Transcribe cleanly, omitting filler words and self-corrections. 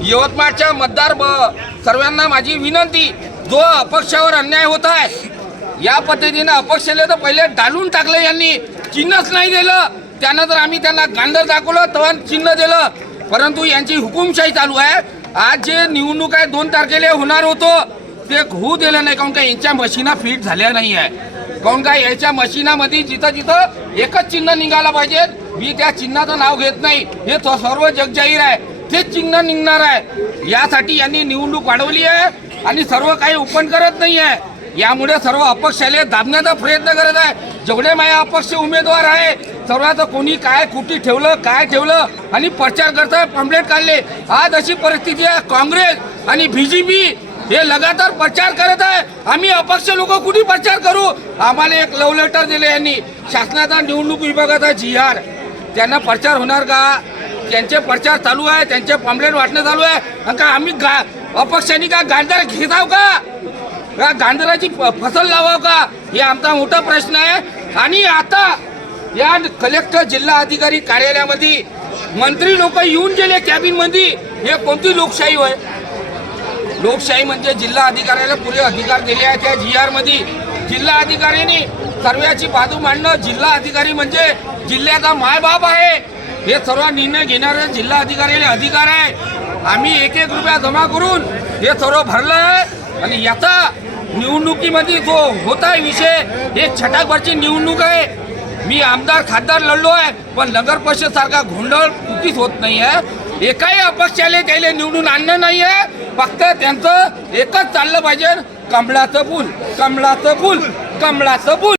यवतमाळच्या मतदार सर्वांना माझी विनंती, जो अपक्षावर अन्याय होत आहे या पद्धतीने अपक्षाला तर पहिले डालून टाकलं, यांनी चिन्हच नाही दिलं. त्यानंतर आम्ही त्यांना गांडर दाखवलं तेव्हा चिन्ह दिलं. परंतु यांची हुकुमशाही चालू आहे. आज जे निवडणूक आहे 2 तारखेला होणार होतं ते होऊ दिलं नाही. काऊन का यांच्या मशीना फिट झाल्या नाही आहे. काऊन का याच्या मशीनामध्ये जिथं जिथं एकच चिन्ह निघाला पाहिजे, मी त्या चिन्हाचं नाव घेत नाही, हे सर्व जगजाहीर आहे, तेच चिन्ह निघणार आहे. यासाठी यांनी निवडणूक वाढवली आहे आणि सर्व काही ओपन करत नाही आहे. यामुळे सर्व अपक्षाले दाबण्याचा प्रयत्न करत आहे. जेवढे माझ्या अपक्ष उमेदवार आहे सर्वांचं कोणी काय कुठे ठेवलं काय ठेवलं आणि प्रचार करताय, पॅम्पलेट काढले. आज अशी परिस्थिती आहे, काँग्रेस आणि बीजेपी हे लगातार प्रचार करत आहे. आम्ही अपक्ष लोक कुठे प्रचार करू? आम्हाला एक लव्ह लेटर दिले यांनी, शासनाचा निवडणूक विभागाचा GR. त्यांना प्रचार होणार का? त्यांचे प्रचार चालू आहे, त्यांचे पॅम्पलेट वाटणं चालू आहे. का आम्ही अपक्षांनी का गांडर घेताव का गांधराची फसल लावाव का? हे आमचा मोठा प्रश्न आहे. आणि आता या कलेक्टर जिल्हा अधिकारी कार्यालयामध्ये मंत्री लोक येऊन गेले कॅबिनमध्ये. हे कोणती लोकशाही होय? लोकशाही म्हणजे जिल्हा अधिकाऱ्याला पुरे अधिकार दिले आहेत. त्या GR मध्ये जिल्हा अधिकाऱ्यांनी सर्वांची बाजू मांडणं. जिल्हा अधिकारी म्हणजे जिल्ह्याचा मायबाप आहे. हे सर्व निर्णय घेणारे जिल्हा अधिकाऱ्याला अधिकार आहे. आम्ही 1-1 रुपया जमा करून हे सर्व भरलं आहे. आणि याचा निवडणुकीमध्ये जो होता विषय, हे छटाकभरची निवडणूक आहे. मी आमदार खासदार लढलो आहे, पण नगर परिषद सारखा गोंधळ कुठेच होत नाही आहे. एकाही अपक्षाले त्याला निवडून आणणं नाही आहे. फक्त त्यांचं एकच चाललं पाहिजे, कमळाचं फूल, कमळाचं फूल, कमळाचं फूल.